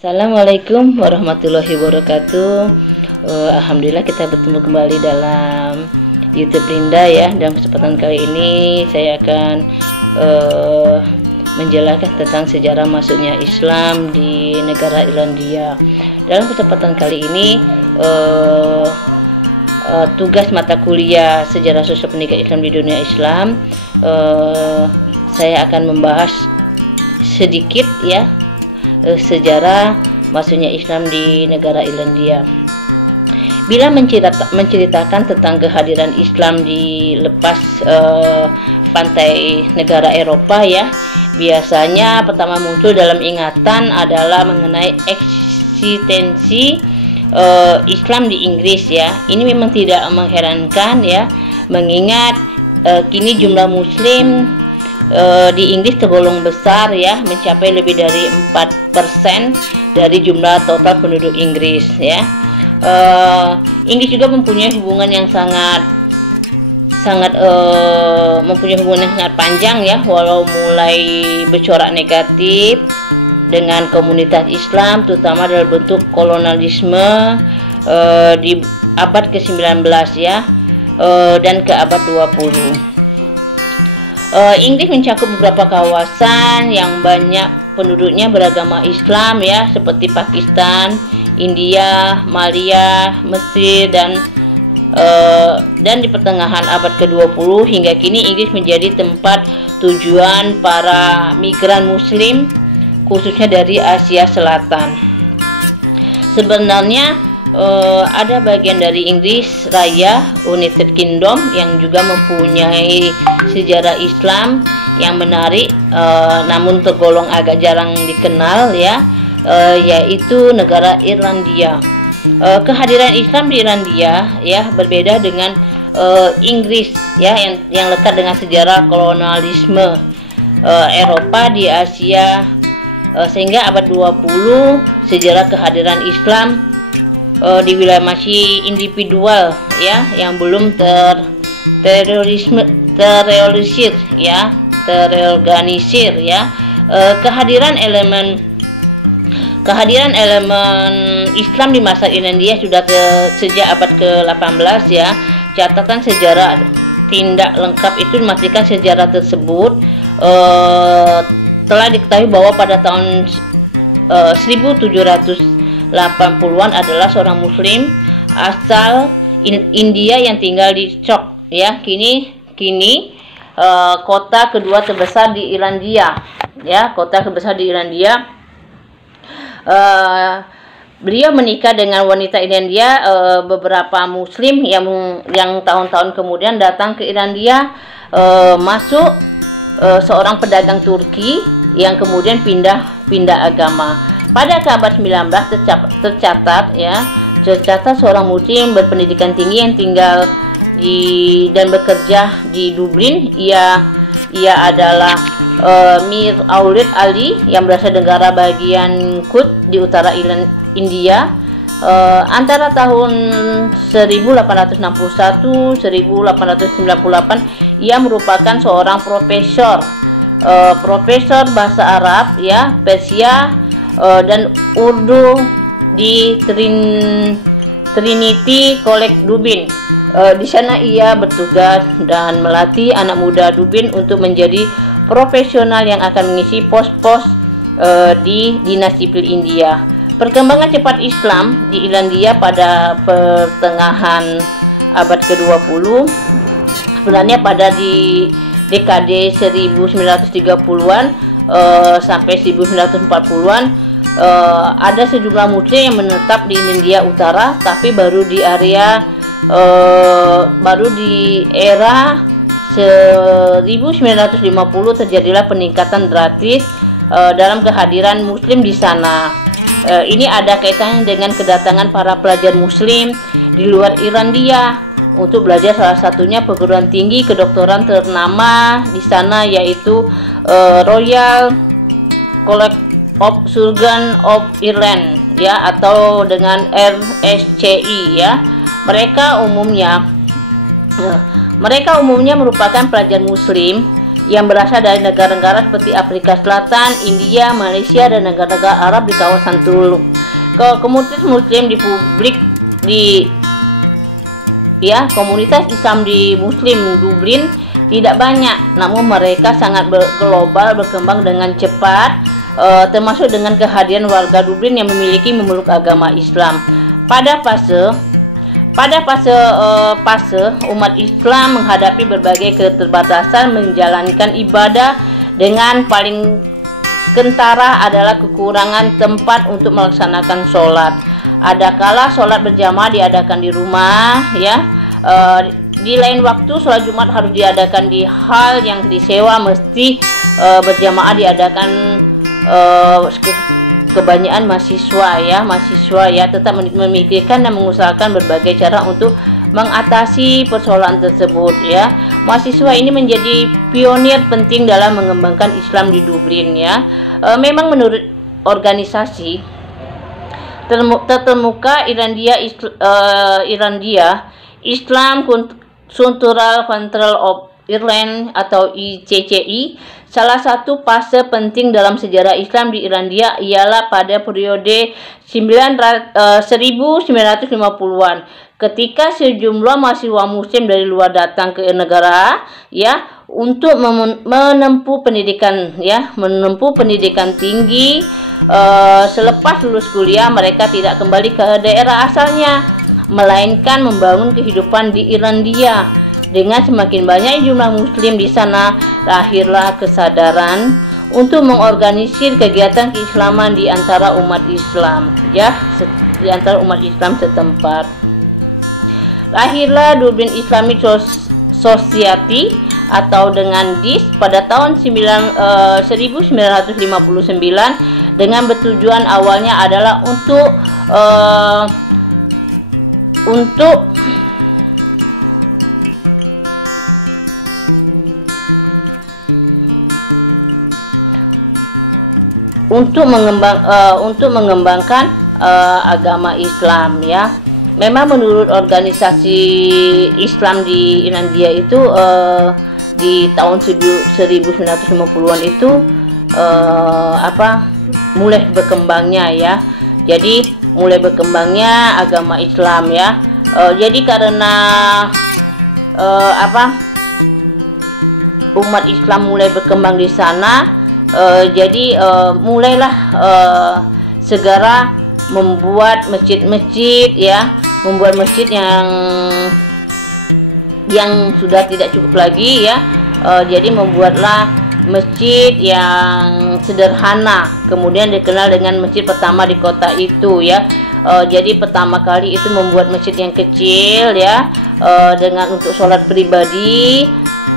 Assalamualaikum warahmatullahi wabarakatuh. Alhamdulillah kita bertemu kembali dalam YouTube Linda ya. Dalam kesempatan kali ini saya akan menjelaskan tentang sejarah masuknya Islam di negara Irlandia. Dalam kesempatan kali ini tugas mata kuliah sejarah sosial pendidikan Islam di dunia Islam, saya akan membahas sedikit ya sejarah masuknya Islam di negara Irlandia. Bila menceritakan tentang kehadiran Islam di lepas pantai negara Eropa ya, biasanya pertama muncul dalam ingatan adalah mengenai eksistensi Islam di Inggris ya. Ini memang tidak mengherankan ya, mengingat kini jumlah Muslim di Inggris tergolong besar ya, mencapai lebih dari 4% dari jumlah total penduduk Inggris ya. Inggris juga mempunyai hubungan yang sangat panjang ya, walau mulai bercorak negatif dengan komunitas Islam, terutama dalam bentuk kolonialisme di abad ke-19 ya, dan ke abad 20. Inggris mencakup beberapa kawasan yang banyak penduduknya beragama Islam ya, seperti Pakistan, India, Malaysia, Mesir, dan di pertengahan abad ke-20 hingga kini Inggris menjadi tempat tujuan para migran Muslim, khususnya dari Asia Selatan. Sebenarnya ada bagian dari Inggris Raya, United Kingdom, yang juga mempunyai sejarah Islam yang menarik, namun tergolong agak jarang dikenal ya, yaitu negara Irlandia. Kehadiran Islam di Irlandia ya berbeda dengan Inggris ya, yang lekat dengan sejarah kolonialisme Eropa di Asia, sehingga abad 20 sejarah kehadiran Islam di wilayah masih individual ya, yang belum terorganisir ya. Kehadiran elemen Islam di masa Irlandia sudah sejak abad ke-18 ya. Catatan sejarah tidak lengkap itu memastikan sejarah tersebut telah diketahui bahwa pada tahun 1780-an adalah seorang Muslim asal India yang tinggal di Cork ya, kini kota kedua terbesar di Irlandia ya, beliau menikah dengan wanita Irlandia. Beberapa Muslim yang tahun-tahun kemudian datang ke Irlandia, masuk seorang pedagang Turki yang kemudian pindah agama. Pada abad 19 tercatat seorang Muslim berpendidikan tinggi yang tinggal dan bekerja di Dublin. Ia adalah Mir Aulid Ali yang berasal dari negara bagian Kut di utara India. Antara tahun 1861-1898 ia merupakan seorang profesor bahasa Arab ya, Persia dan Urdu di Trinity College Dublin. Di sana ia bertugas dan melatih anak muda Dublin untuk menjadi profesional yang akan mengisi pos-pos di dinasti sipil India. Perkembangan cepat Islam di Irlandia pada pertengahan abad ke-20, sebenarnya pada di dekade 1930-an sampai 1940-an, ada sejumlah Muslim yang menetap di India Utara, tapi baru di era 1950 terjadilah peningkatan drastis dalam kehadiran Muslim di sana. Ini ada kaitannya dengan kedatangan para pelajar Muslim di luar Irlandia untuk belajar, salah satunya perguruan tinggi kedokteran ternama di sana, yaitu Royal College of Surgeons of Ireland ya, atau dengan RSCI ya. Mereka umumnya merupakan pelajar Muslim yang berasal dari negara-negara seperti Afrika Selatan, India, Malaysia, dan negara-negara Arab di kawasan Teluk. Komunitas Muslim di komunitas Islam di Muslim Dublin tidak banyak, namun mereka sangat global, berkembang dengan cepat, termasuk dengan kehadiran warga Dublin yang memeluk agama Islam. Pada fase umat Islam menghadapi berbagai keterbatasan menjalankan ibadah, dengan paling kentara adalah kekurangan tempat untuk melaksanakan sholat. Ada kala sholat berjamaah diadakan di rumah, ya. Di lain waktu sholat Jumat harus diadakan di hal yang disewa, mesti berjamaah diadakan. Kebanyakan mahasiswa ya tetap memikirkan dan mengusahakan berbagai cara untuk mengatasi persoalan tersebut, ya. Mahasiswa ini menjadi pionir penting dalam mengembangkan Islam di Dublin, ya. Memang menurut organisasi terkemuka Irlandia Islam Cultural Council of Ireland atau ICCI, salah satu fase penting dalam sejarah Islam di Irlandia ialah pada periode 1950-an, ketika sejumlah mahasiswa Muslim dari luar datang ke negara, ya, untuk menempuh pendidikan tinggi. Selepas lulus kuliah, mereka tidak kembali ke daerah asalnya, melainkan membangun kehidupan di Irlandia. Dengan semakin banyak jumlah Muslim di sana, lahirlah kesadaran untuk mengorganisir kegiatan keislaman di antara umat Islam, ya, di antara umat Islam setempat. Lahirlah Dublin Islamic Society atau dengan DIS pada tahun 1959, dengan bertujuan awalnya adalah untuk mengembangkan agama Islam, ya. Memang menurut organisasi Islam di Irlandia itu di tahun 1950-an itu mulai berkembangnya, ya. Jadi mulai berkembangnya agama Islam, ya. Jadi karena umat Islam mulai berkembang di sana, jadi mulailah segera membuat masjid-masjid, ya, membuat masjid yang sudah tidak cukup lagi, ya. Jadi membuatlah masjid yang sederhana, kemudian dikenal dengan masjid pertama di kota itu, ya. Jadi pertama kali itu membuat masjid yang kecil, ya, dengan untuk sholat pribadi,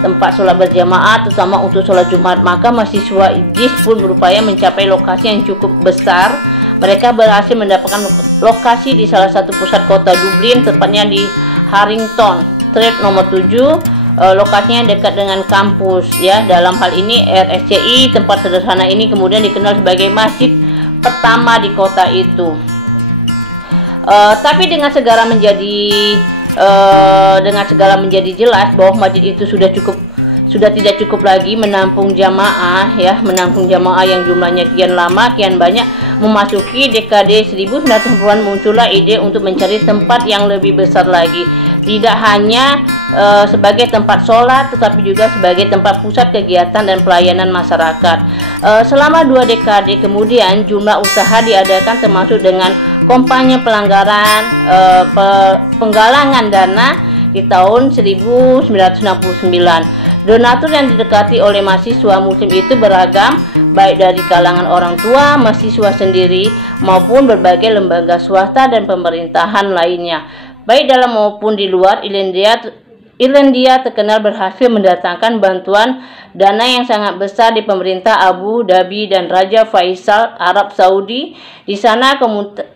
tempat sholat berjamaah, terutama untuk sholat Jumat. Maka mahasiswa IJIS pun berupaya mencapai lokasi yang cukup besar. Mereka berhasil mendapatkan lokasi di salah satu pusat kota Dublin, tepatnya di Harrington Street nomor 7. Lokasinya dekat dengan kampus, ya. Dalam hal ini RSCI, tempat sederhana ini kemudian dikenal sebagai masjid pertama di kota itu. Tapi dengan segala menjadi jelas bahwa masjid itu sudah tidak cukup lagi menampung jamaah, ya, menampung jamaah yang jumlahnya kian lama, kian banyak. Memasuki dekade 1990-an muncullah ide untuk mencari tempat yang lebih besar lagi, tidak hanya sebagai tempat sholat, tetapi juga sebagai tempat pusat kegiatan dan pelayanan masyarakat. Selama 2 dekade kemudian, jumlah usaha diadakan termasuk dengan kampanye penggalangan dana di tahun 1969. Donatur yang didekati oleh mahasiswa Muslim itu beragam, baik dari kalangan orang tua, mahasiswa sendiri, maupun berbagai lembaga swasta dan pemerintahan lainnya. Baik dalam maupun di luar Irlandia terkenal berhasil mendatangkan bantuan dana yang sangat besar di pemerintah Abu Dhabi dan Raja Faisal Arab Saudi. Di sana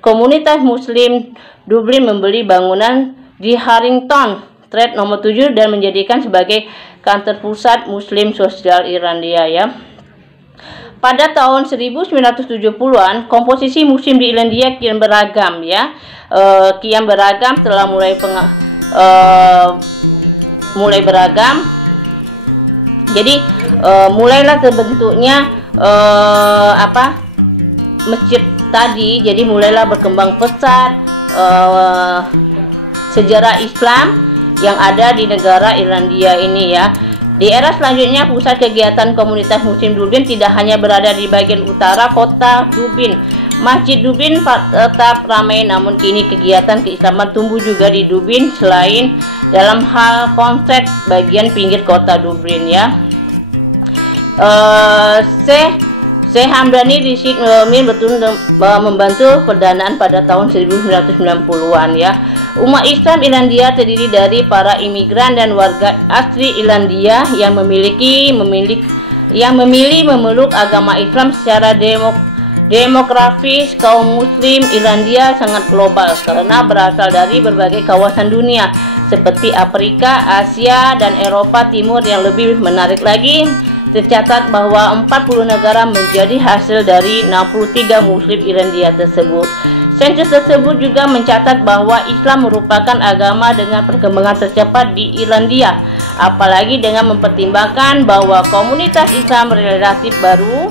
komunitas Muslim Dublin membeli bangunan di Harrington Street nomor 7 dan menjadikan sebagai kantor pusat Muslim Sosial Irlandia, ya. Pada tahun 1970-an, komposisi Muslim di Irlandia kian beragam, ya. Kian beragam setelah mulai beragam. Jadi mulailah terbentuknya masjid tadi. Jadi mulailah berkembang pesat sejarah Islam yang ada di negara Irlandia ini ya. Di era selanjutnya, pusat kegiatan komunitas Muslim Dublin tidak hanya berada di bagian utara kota Dublin. Masjid Dublin tetap ramai, namun kini kegiatan keislaman tumbuh juga di Dublin selain dalam hal konsep bagian pinggir kota Dublin ya. Syekh Hamdani di Sydney betul membantu perdanaan pada tahun 1990-an ya. Umat Islam Irlandia terdiri dari para imigran dan warga asli Irlandia yang memilih memeluk agama Islam secara demografis. Kaum Muslim Irlandia sangat global karena berasal dari berbagai kawasan dunia seperti Afrika, Asia, dan Eropa Timur. Yang lebih menarik lagi, tercatat bahwa 40 negara menjadi hasil dari 63 Muslim Irlandia tersebut. Sensus tersebut juga mencatat bahwa Islam merupakan agama dengan perkembangan tercepat di Irlandia, apalagi dengan mempertimbangkan bahwa komunitas Islam relatif baru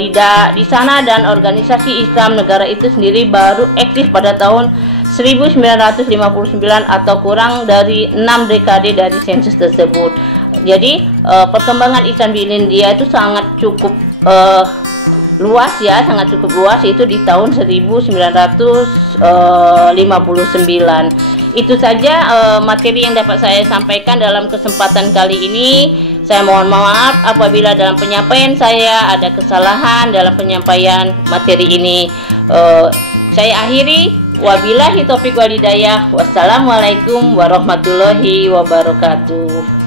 di sana dan organisasi Islam negara itu sendiri baru eksis pada tahun 1959 atau kurang dari 6 dekade dari sensus tersebut. Jadi perkembangan Islam di Irlandia itu sangat cukup luas ya, sangat cukup luas, itu di tahun 1959. Itu saja materi yang dapat saya sampaikan dalam kesempatan kali ini. Saya mohon maaf apabila dalam penyampaian saya ada kesalahan dalam penyampaian materi ini. Saya akhiri, wabillahi taufiq wal hidayah. Wassalamualaikum warahmatullahi wabarakatuh.